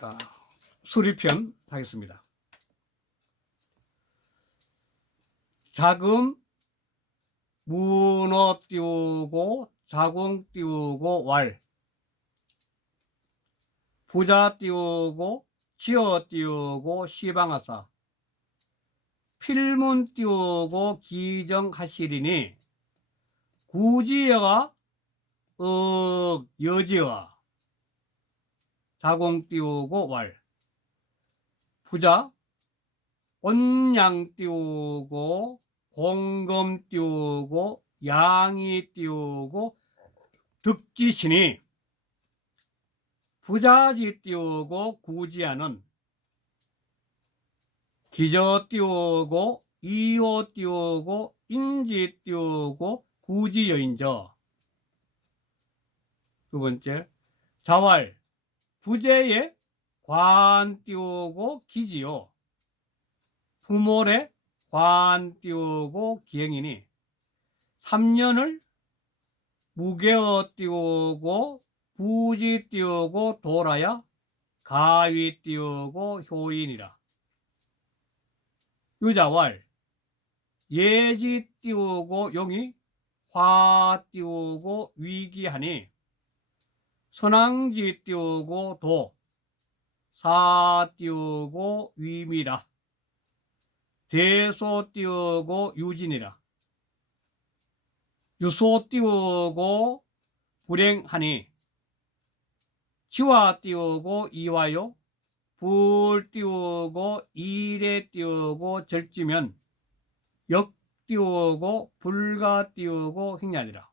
자, 수리편 하겠습니다. 자금, 문어 띄우고 자궁 띄우고 왈, 부자 띄우고 지어 띄우고 시방하사, 필문 띄우고 기정하시리니 구지여가 여지여 자궁 띄우고 왈, 부자 온양 띄우고 공금 띄우고 양이 띄우고 득지시니 부자지 띄우고 구지하는 기저 띄우고 이호 띄우고 인지 띄우고 구지여인저. 두 번째, 자왈 부재에 관 띄우고 기지요 부몰에 관 띄우고 기행이니 3년을 무게어 띄우고 부지 띄우고 돌아야 가위 띄우고 효인이라. 유자왈 예지 띄우고 용이 화 띄우고 위기하니 선왕지 띄우고 도 사 띄우고 위미라. 대소 띄우고 유진이라. 유소 띄우고 불행하니 지화 띄우고 이화요 불 띄우고 일에 띄우고 절지면 역 띄우고 불가 띄우고 행냐니라.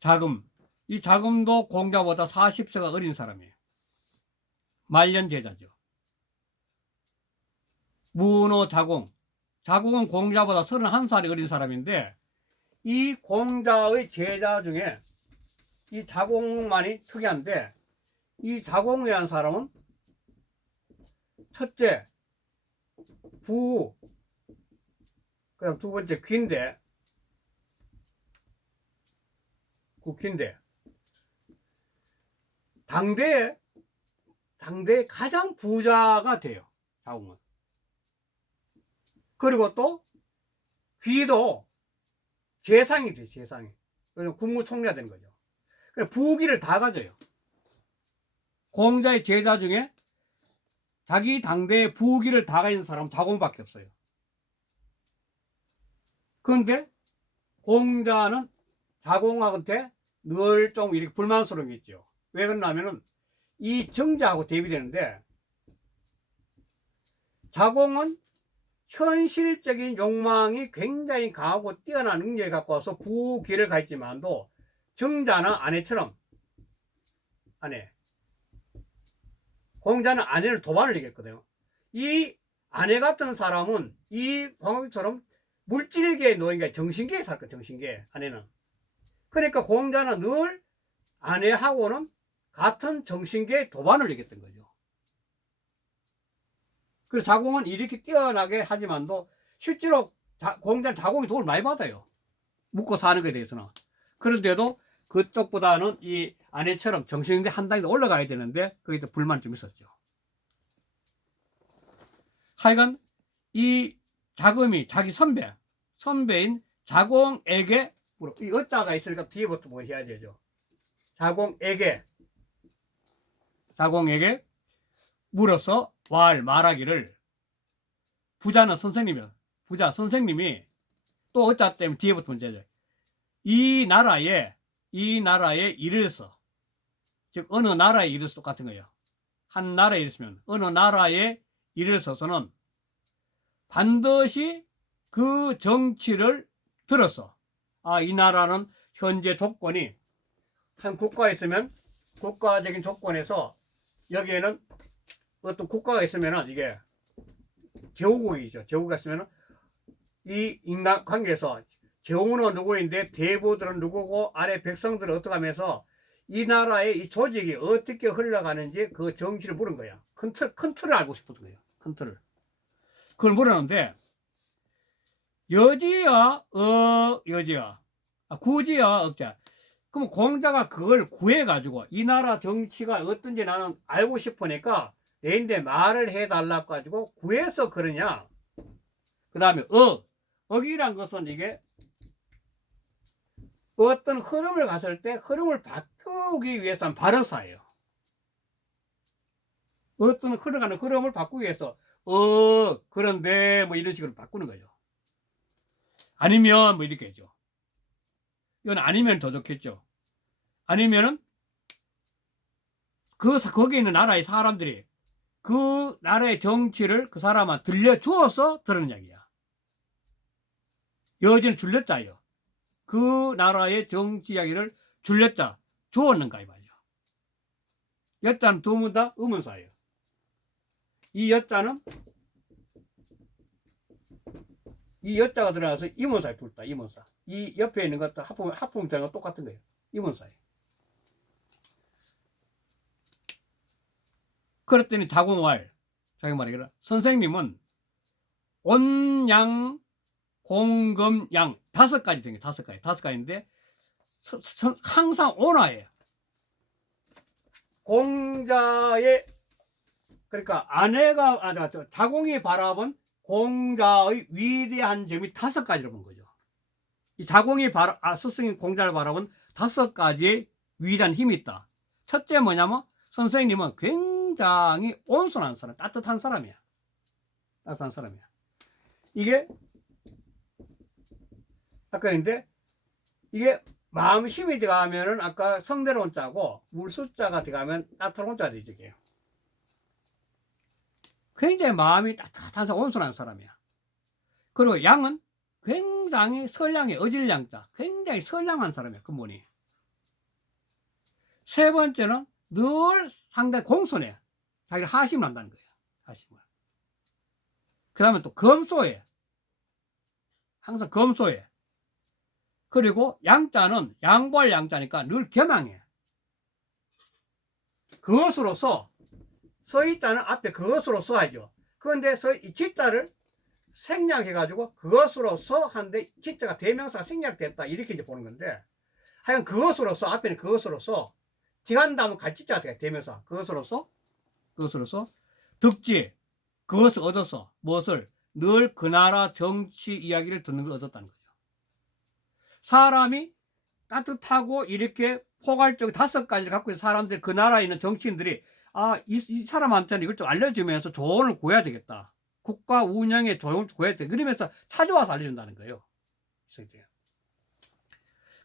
자금, 이 자금도 공자보다 40세가 어린 사람이에요. 말년 제자죠. 문어 자공, 자공은 공자보다 31살이 어린 사람인데 이 공자의 제자 중에 이 자공만이 특이한데 이 자공에 한 사람은 첫째 부, 그다음 두 번째 귀인데, 국귀인데 당대에 가장 부자가 돼요. 자공은. 그리고 또 귀도 재상이 돼요. 재상이. 국무총리가 되는 거죠. 그래서 부귀를 다 가져요. 공자의 제자 중에 자기 당대의 부귀를 다 가진 사람은 자공밖에 없어요. 그런데 공자는 자공한테 늘 좀 이렇게 불만스러운 게 있죠. 왜 그러냐면은 이 정자하고 대비되는데 자공은 현실적인 욕망이 굉장히 강하고 뛰어난 능력을 갖고 와서 부귀를 가졌지만도 정자는 아내처럼 공자는 아내를 도발을 했거든요. 이 아내 같은 사람은 이 광학처럼 물질계에 놓이니까 정신계에 살거든요. 정신계 아내는. 그러니까 공자는 늘 아내하고는 같은 정신계에 도반을 했던 거죠. 그래서 자공은 이렇게 뛰어나게 하지만도 실제로 공자는 자공이 도움을 많이 받아요. 묵고 사는 것에 대해서는. 그런데도 그쪽보다는 이 아내처럼 정신계 한 단계 더 올라가야 되는데 거기에 또 불만이 좀 있었죠. 하여간 이 자금이 자기 선배인 자공에게 이 어자가 있으니까 뒤에부터 뭐 해야 되죠. 자공에게 물어서 말하기를 부자는 선생님이요. 부자 선생님이 또 어자 때문에 뒤에부터 문제죠. 이 나라에 이르러서, 즉 어느 나라에 이르러서 똑같은 거예요. 한 나라에 이르렀으면 어느 나라에 이르러서는 반드시 그 정치를 들어서 이 나라는 현재 조건이 한 국가에 있으면 국가적인 조건에서 여기에는 어떤 국가가 있으면은 이게 제후국이죠. 제후국가 있으면은 이 인간 관계에서 제후는 누구인데 대부들은 누구고 아래 백성들은 어떻게 하면서 이 나라의 이 조직이 어떻게 흘러가는지 그 정치를 물은 거야. 큰 틀을 알고 싶었던 거예요. 큰 틀을. 그걸 물었는데 여지야 여지야 구지야 억자. 그럼 공자가 그걸 구해가지고 이 나라 정치가 어떤지 나는 알고 싶으니까 내인데 말을 해달라고 가지고 구해서 그러냐. 그 다음에 억이란 것은 이게 어떤 흐름을 갔을 때 흐름을 바꾸기 위해서 한 발어사예요. 어떤 흘러가는 흐름을 바꾸기 위해서 그런데 뭐 이런 식으로 바꾸는 거죠. 아니면 뭐 이렇게 했죠. 이건 아니면 더 좋겠죠. 아니면은 거기에 있는 나라의 사람들이 그 나라의 정치를 그 사람한테 들려주어서 들은 이야기야. 여지는 줄렸자요. 그 나라의 정치 이야기를 줄렸자 주었는가 이 말이야. 여자는 두문 다 의문사예요. 이 여자는 이 여자가 들어가서 이문사에 둘다 이문사. 이 옆에 있는 것도 하품자가 똑같은 거예요. 이문사예요. 그랬더니 자궁왈 자기 말이라 선생님은 온양 공금양 5가지 된 게 5가지 5가지인데 항상 온화예요. 공자의 그러니까 아내가 자공이 바라본 공자의 위대한 점이 5가지로 본 거죠. 이 자공이 스승인 공자를 바라본 5가지의 위대한 힘이 있다. 첫째 뭐냐면 선생님은 굉장히 온순한 사람, 따뜻한 사람이야. 따뜻한 사람이야. 이게 아까 했는데 이게 마음 힘이 들어가면은 아까 성대로 온자고 물 숫자가 들어가면 따뜻한 온자가 되죠. 이게. 굉장히 마음이 따뜻한 온순한 사람이야. 그리고 양은 굉장히 선량해. 어질량자. 굉장히 선량한 사람이야. 근본이. 세 번째는 늘 상당히 공손해. 자기를 하심을 한다는 거예요. 하심을. 그 다음에 또 검소해. 항상 검소해. 그리고 양자는 양보할 양자니까 늘 겸양해. 그것으로서 서희자는 앞에 그것으로 써야죠. 그런데 지자를 생략해가지고 그것으로서 하는데 지자가 대명사가 생략됐다 이렇게 이제 보는 건데 하여간 그것으로서 앞에는 그것으로서 지간다면 갈지자가 돼요. 대명사 그것으로서 득지 그것을 얻어서 무엇을 늘 그 나라 정치 이야기를 듣는 걸 얻었다는 거죠. 사람이 따뜻하고 이렇게 포괄적 5가지를 갖고 있는 사람들 그 나라에 있는 정치인들이 이 사람한테는 이걸 좀 알려주면서 조언을 구해야 되겠다. 국가 운영에 조언을 구해야 돼. 그러면서 찾아와서 알려준다는 거예요.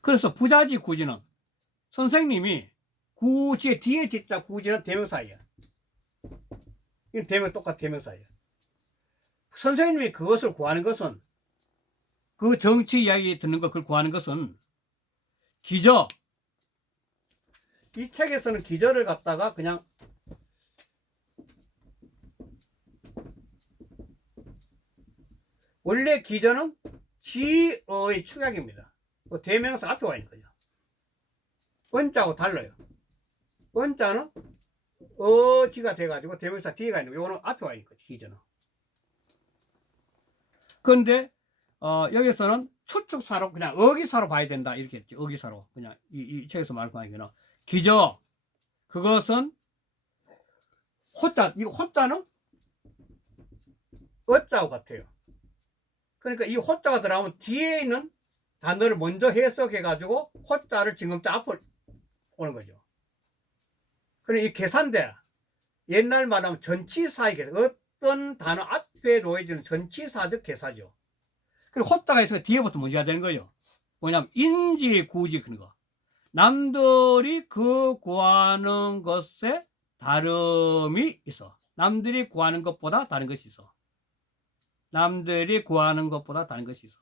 그래서 부자지 구지는 선생님이 구지의 뒤에 짓자 구지는 대명사예요. 이건 똑같은 대명사예요. 선생님이 그것을 구하는 것은 그 정치 이야기 듣는 거 그걸 구하는 것은 기저. 이 책에서는 기저를 갖다가 그냥 원래 기저는 지의 축약입니다. 대명사 앞에 와 있는 거죠. 은자하고 달라요. 은자는 어지가 돼가지고 대명사 뒤에 가 있는 거. 이거는 앞에 와 있는 거죠. 기저는. 그런데 여기서는 추측사로 그냥 어기사로 봐야 된다 이렇게 했죠. 어기사로 그냥 이 책에서 말하기는 기저 그것은 호자 이 호자는 어자하고 같아요. 그러니까 이 호자가 들어가면 뒤에 있는 단어를 먼저 해석해 가지고 호자를 지금부터 앞으로 오는 거죠. 그러니까 이 계산대 옛날 말하면 전치사의 계산 어떤 단어 앞에 놓여지는 전치사적 계사죠. 그리고 호자가 있어서 뒤에부터 먼저 해야 되는 거예요. 뭐냐면 인지 구지 그런 거. 남들이 그 구하는 것에 다름이 있어. 남들이 구하는 것보다 다른 것이 있어. 남들이 구하는 것보다 다른 것이 있어.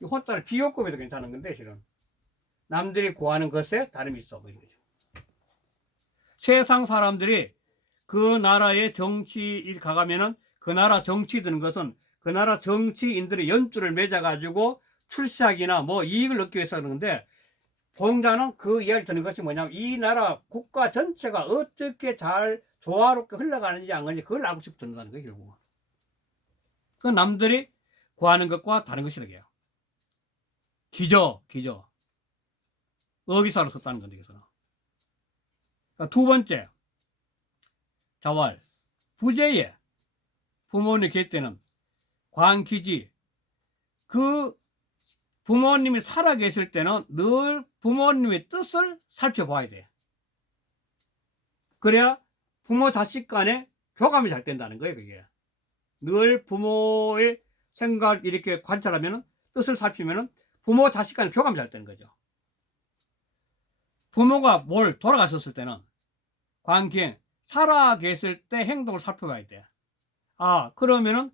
이 호자를 비교급에도 괜찮은 건데 실은 남들이 구하는 것에 다름이 있어. 뭐 이런 거죠. 세상 사람들이 그 나라의 정치일 가가면은 그 나라 정치 드는 것은 그 나라 정치인들의 연주를 맺어가지고 출세하기나 뭐 이익을 얻기 위해서 그러는데 공자는 그 이야기를 듣는 것이 뭐냐면 이 나라 국가 전체가 어떻게 잘 조화롭게 흘러가는지 안 가는지 그걸 알고 싶어 듣는다는 거예요. 결국은. 그 남들이 구하는 것과 다른 것이다. 기저 어기사로 썼다는 건데, 여기서는. 그러니까 두 번째, 자왈, 부재에 부모님 계실 때는 광기지, 그 부모님이 살아계실 때는 늘 부모님의 뜻을 살펴봐야 돼. 그래야 부모 자식 간에 교감이 잘 된다는 거예요, 그게. 늘 부모의 생각을 이렇게 관찰하면, 뜻을 살피면 부모 자식 간에 교감이 잘 되는 거죠. 부모가 뭘 돌아가셨을 때는 관계, 살아계실 때 행동을 살펴봐야 돼. 아, 그러면은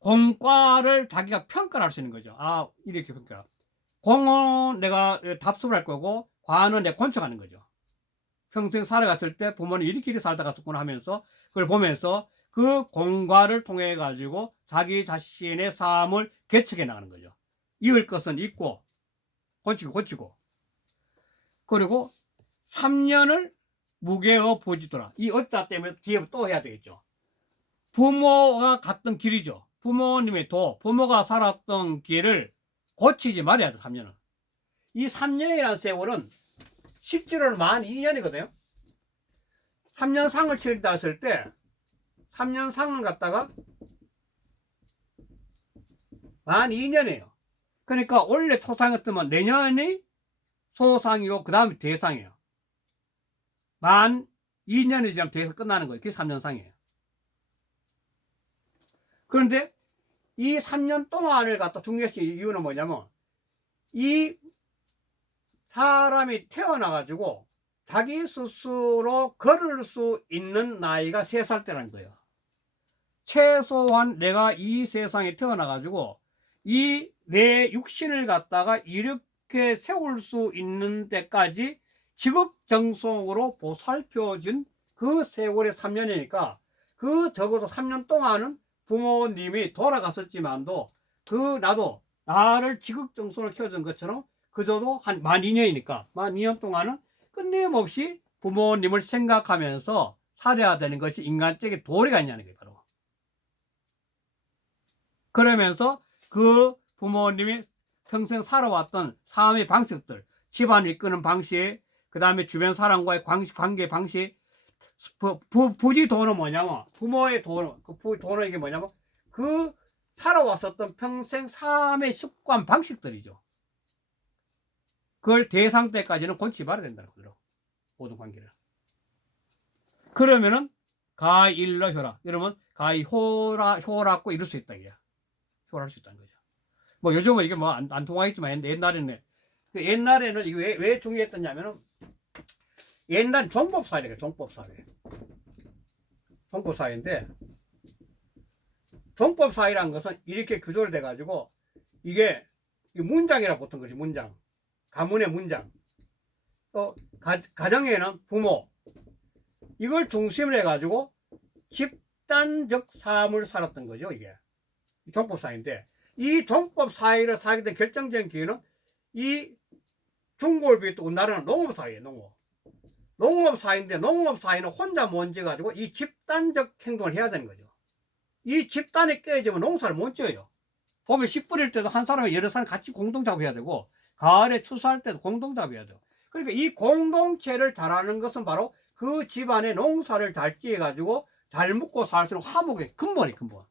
공과를 자기가 평가를 할 수 있는 거죠. 아, 이렇게 평가. 공은 내가 답습을 할 거고, 과는 내가 관측하는 거죠. 평생 살아갔을 때 부모는 이렇게 살다 갔었구나 하면서 그걸 보면서 그 공과를 통해 가지고 자기 자신의 삶을 개척해 나가는 거죠. 이을 것은 잊고 고치고 그리고 3년을 무게어 보지더라. 이 어따 때문에 뒤에 또 해야 되겠죠. 부모가 갔던 길이죠. 부모님의 부모가 살았던 길을 고치지 말아야 돼. 3년은. 이 3년이라는 세월은 10주를 만 2년이거든요. 3년 상을 치른다 했을 때 3년 상을 갖다가 만 2년이에요. 그러니까 원래 초상이었으면 내년이 소상이고 그 다음에 대상이에요. 만 2년이 지나면 대상 끝나는 거예요. 그게 3년 상이에요. 그런데 이 3년 동안을 갖다 중요시 이유는 뭐냐면, 이 사람이 태어나가지고 자기 스스로 걸을 수 있는 나이가 3살 때라는 거예요. 최소한 내가 이 세상에 태어나가지고 이 내 육신을 갖다가 이렇게 세울 수 있는 데까지 지극정성으로 보살펴준 그 세월의 3년이니까 그 적어도 3년 동안은 부모님이 돌아갔었지만도 나도 나를 지극정성으로 키워준 것처럼 그저도 한 만 2년이니까 만 2년 동안은 끊임없이 부모님을 생각하면서 살아야 되는 것이 인간적인 도리가 있냐는 거예요. 바로. 그러면서 그 부모님이 평생 살아왔던 삶의 방식들, 집안을 이끄는 방식, 그 다음에 주변 사람과의 관계 방식, 부지 도는 뭐냐면, 부모의 도는, 도는 이게 뭐냐면, 그 살아왔었던 평생 삶의 습관 방식들이죠. 그걸 대상 때까지는 고치지 말아야 된다는 거죠. 모든 관계를. 그러면은, 가일러 효라. 이러면, 효라고 이룰 수 있다. 이게. 효라할 수 있다는 거죠. 뭐 요즘은 이게 뭐 안 통하겠지만 옛날에는 이게 왜 중요했었냐면은 옛날 종법사회래요. 종법사회인데 종법사회라는 것은 이렇게 구조를 해가지고 이게 문장이라 보통 거지. 문장, 가문의 문장, 또 가정에는 부모, 이걸 중심으로 해가지고 집단적 삶을 살았던 거죠. 이게 종법사회인데, 이 종법사회를 살게 된 결정적인 기회는 이 중국을 비롯해 우리나라는 농업사회예요. 농업사회인데 농업사회는 혼자 먼저 가지고 이 집단적 행동을 해야 되는 거죠. 이 집단이 깨지면 농사를 못 지어요. 보면 씨 뿌릴 때도 한 사람이 여러 사람 같이 공동작업해야 되고, 가을에 추수할 때도 공동작업해야 돼요. 그러니까 이 공동체를 잘하는 것은 바로 그 집안의 농사를 잘 지어가지고 잘 먹고 살 수 있는 화목의 근본이 근본.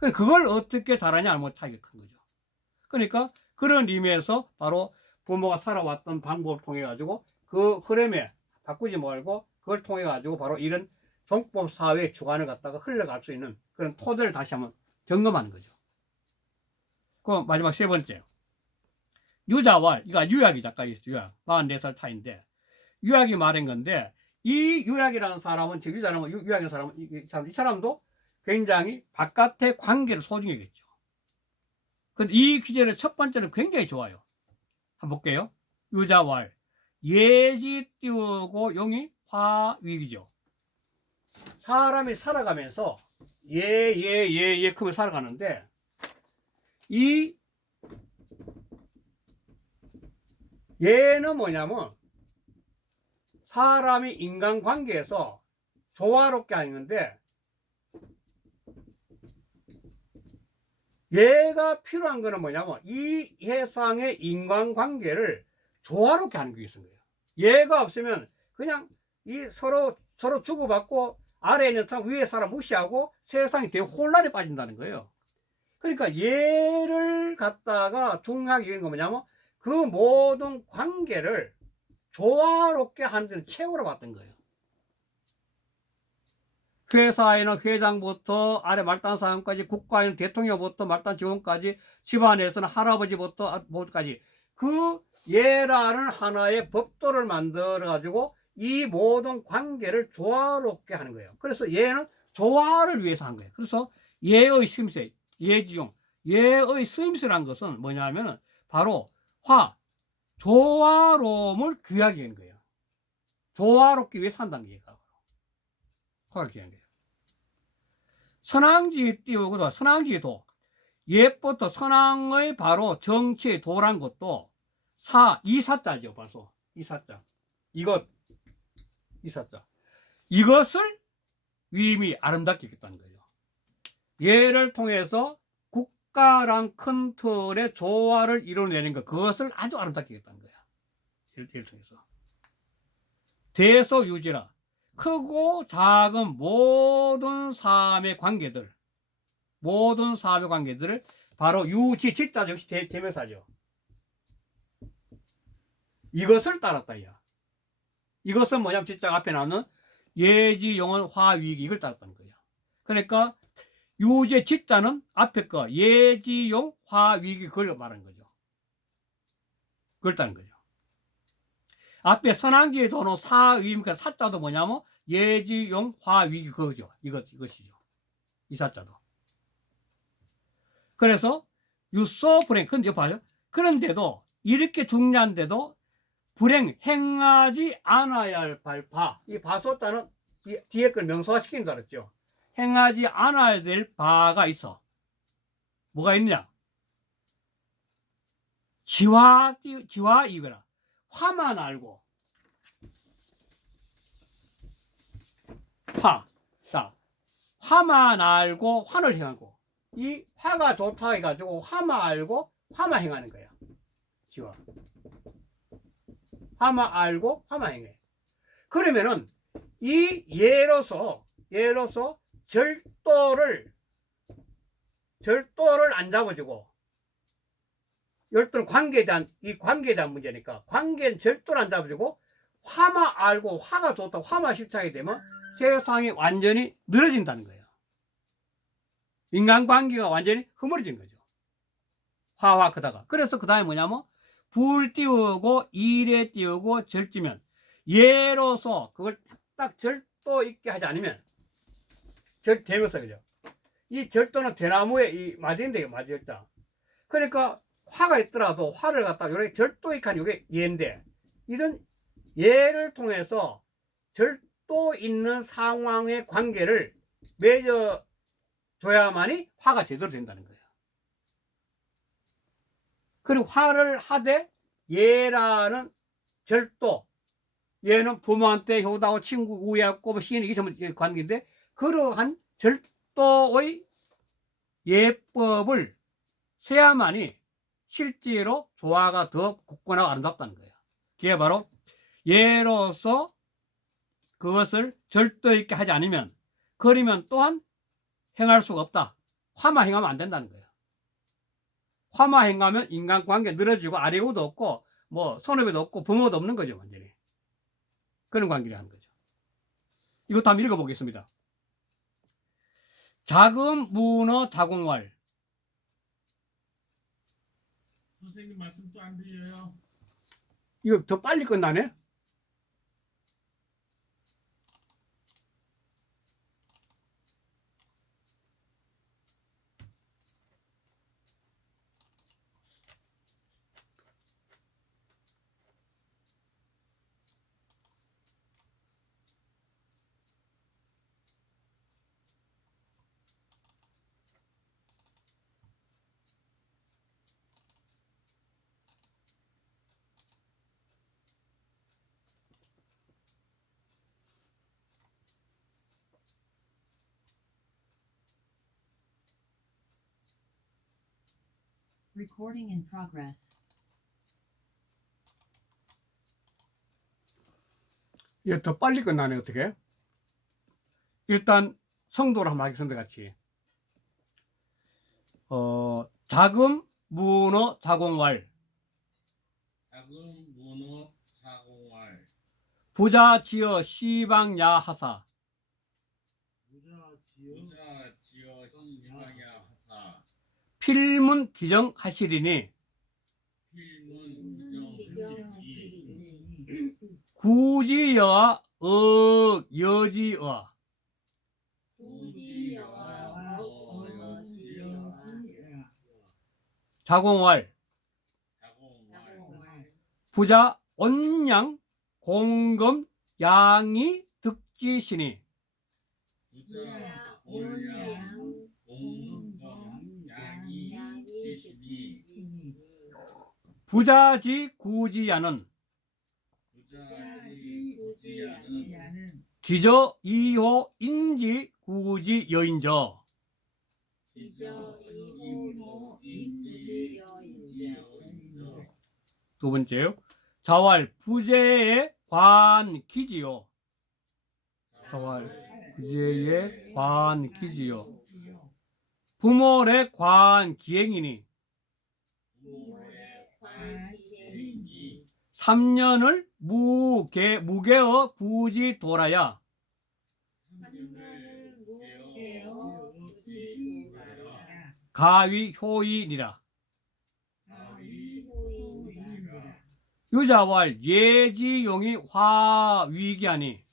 그걸 어떻게 잘하냐 하면 차이가 큰 거죠. 그러니까 그런 의미에서 바로 부모가 살아왔던 방법을 통해 가지고 그 흐름에 바꾸지 말고 그걸 통해 가지고 바로 이런 종법 사회의 주관을 갖다가 흘러갈 수 있는 그런 토대를 다시 한번 점검하는 거죠. 그 마지막 세 번째, 유자왈. 이거 유약이 작가 있어요. 유약. 44살 차인데 유약이 말한 건데, 이 유약이라는 사람은, 즉 유약이라는 사람은 이 사람도 굉장히 바깥의 관계를 소중히 여겼죠. 근데 이 귀절의 첫 번째는 굉장히 좋아요. 한번 볼게요. 유자왈. 예지 띄우고 용이 화위기죠. 사람이 살아가면서 크면 살아가는데, 이 예는 뭐냐면 사람이 인간관계에서 조화롭게 하는데, 얘가 필요한 거는 뭐냐면 이 세상의 인간관계를 조화롭게 하는 게 있는 거예요. 얘가 없으면 그냥 이 서로 주고받고 아래에 있는 사람 위에 사람 무시하고 세상이 되게 혼란에 빠진다는 거예요. 그러니까 얘를 갖다가 중요하게 여기는 거 뭐냐면 그 모든 관계를 조화롭게 하는 데는 최고로 봤던 거예요. 회사에는 회장부터 아래 말단 사람까지, 국가에는 대통령부터 말단 직원까지, 집안에서는 할아버지부터 모두까지 그 얘라는 하나의 법도를 만들어 가지고 이 모든 관계를 조화롭게 하는 거예요. 그래서 얘는 조화를 위해서 한 거예요. 그래서 얘의 쓰임새, 예지용, 얘의 쓰임새란 것은 뭐냐면 바로 조화로움을 귀하게 하는 거예요. 조화롭기 위해 산다는 게 얘가 화를 귀한 거예요. 선왕지 띄우고도 선왕지도 옛부터 선왕의 바로 정치의 도란 것도 이사자죠. 벌써 이사자 이사자 이것을 위임이 아름답게 했다는 거예요. 얘를 통해서 국가랑 큰 틀의 조화를 이뤄내는 것, 그것을 아주 아름답게 했다는 거야. 얘를 통해서 대소유지라 크고 작은 모든 삶의 관계들을 바로 유지, 지자 역시 대명사죠. 이것을 따랐다. 야. 이것은 뭐냐면 지자 앞에 나오는 예지, 용언, 화, 위기 이걸 따랐다는 거예요. 그러니까 유지의 지자는 앞에 거 예지, 용, 화, 위기 그걸 말하는 거죠. 그걸 따른 거죠. 앞에 선왕지에 도는 사의미니까 사자도 뭐냐면 예지, 용, 화, 위기 그거죠. 이것이죠. 이 사자도. 그래서 유소 불행. 근데 봐요. 그런데도 이렇게 중요한데도 행하지 않아야 할 바. 이 바소자는 뒤에 걸 명소화시킨 줄 알았죠. 행하지 않아야 될 바가 있어. 뭐가 있냐? 지화 이거라. 화만 알고. 자, 화만 알고 화를 행하고. 이 화가 좋다 해가지고 화만 알고 화만 행하는 거야. 지화. 화만 알고 화만 행해. 그러면은 이 예로서 절도를 안 잡아주고 열도는 관계에 대한 문제니까 관계는 절도를 안 잡아주고 화만 알고 화가 좋다 화만 실착이 되면 세상이 완전히 늘어진다는 거예요. 인간관계가 완전히 흐물어진 거죠. 화와 그다가. 그래서 그 다음에 뭐냐면 불 띄우고 일에 띄우고 절지면 예로서 그걸 딱 절도 있게 하지 않으면 절되면서 그죠. 이 절도는 대나무에 이 맞인데 맞았다. 그러니까 화가 있더라도 화를 갖다 요렇게 절도 있게 하는 게 예인데 이런 예를 통해서 절도 있는 상황의 관계를 맺어줘야만이 화가 제대로 된다는 거예요. 그리고 화를 하되 예라는 절도, 얘는 부모한테 효도하고 친구 우애하고 시인 이게 전부 관계인데 그러한 절도의 예법을 세야만이 실제로 조화가 더 굳건하고 아름답다는 거예요. 그게 바로 예로서 그것을 절도 있게 하지 않으면 그러면 또한 행할 수가 없다. 화만 행하면 안 된다는 거예요. 화만 행하면 인간관계 늘어지고 아래우도 없고 뭐 손해배도 없고 부모도 없는 거죠. 완전히 그런 관계를 하는 거죠. 이것도 한번 읽어보겠습니다. 작은 문어 자궁왈. 선생님 말씀 또 안 들려요. 이거 더 빨리 끝나네. Recording in progress. 이게 더 빨리 끝나네. 어떻게? 일단 성도로 한번 하겠습니다. 같이. 자금 문어 자공왈 작은 문어 자공할 부자 지어 시방야 하사 부자 지어 시방야 하사 필문 기정하시리니 필문 기정하시리니 구지여와 여지여와 자공왈 부자 온양 공금 양이 득지시니 부자 온양 공금 양이 계시니 부자지 구지야는 부자지 구지야는 기저 이호 인지 구지 여인저 두 번째요. 자왈 부재의 관기지요. 자왈 부재의 관기지요. 부모의 관기행이니 3년을 무게어 부지 돌아야 가위 효이니라. 유자왈 예지용이 화위기하니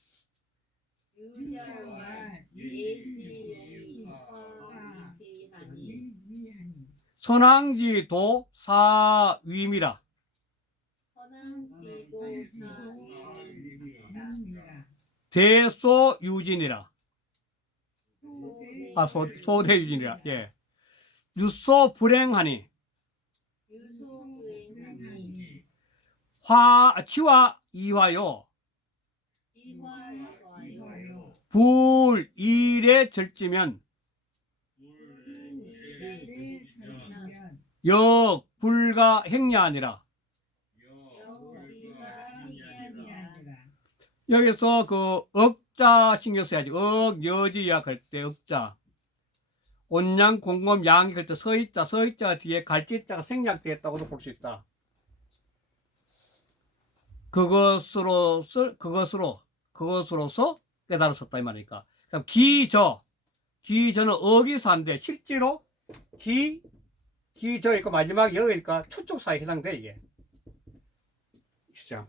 선왕지도 사위미라. 대소유진이라. 소대유진이라. 예. 유소 불행하니 치와 이화요 불일에 절지면 역 불가 행야하니라. 여기서 그 억자 신경 써야지. 여지약 할 때 억자. 온양 공검 양이 할 때 서이자 뒤에 갈지자가 생략되었다고도 볼 수 있다. 그것으로서 깨달았었다 이 말이니까. 그럼 기저는 어기사인데 실제로 기저 있고 마지막 여기니까 추측 사이에 해당돼 이게. 시장.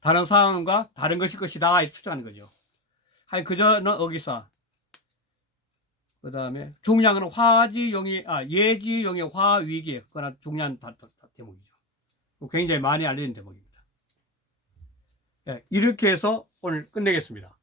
다른 상황과 다른 것일 것이다 추측하는 거죠. 하여 그저는 어기사. 그 다음에 중량은 예지용이 화위기. 그거나 중요한 대목이죠. 굉장히 많이 알려진 대목입니다. 네, 이렇게 해서 오늘 끝내겠습니다.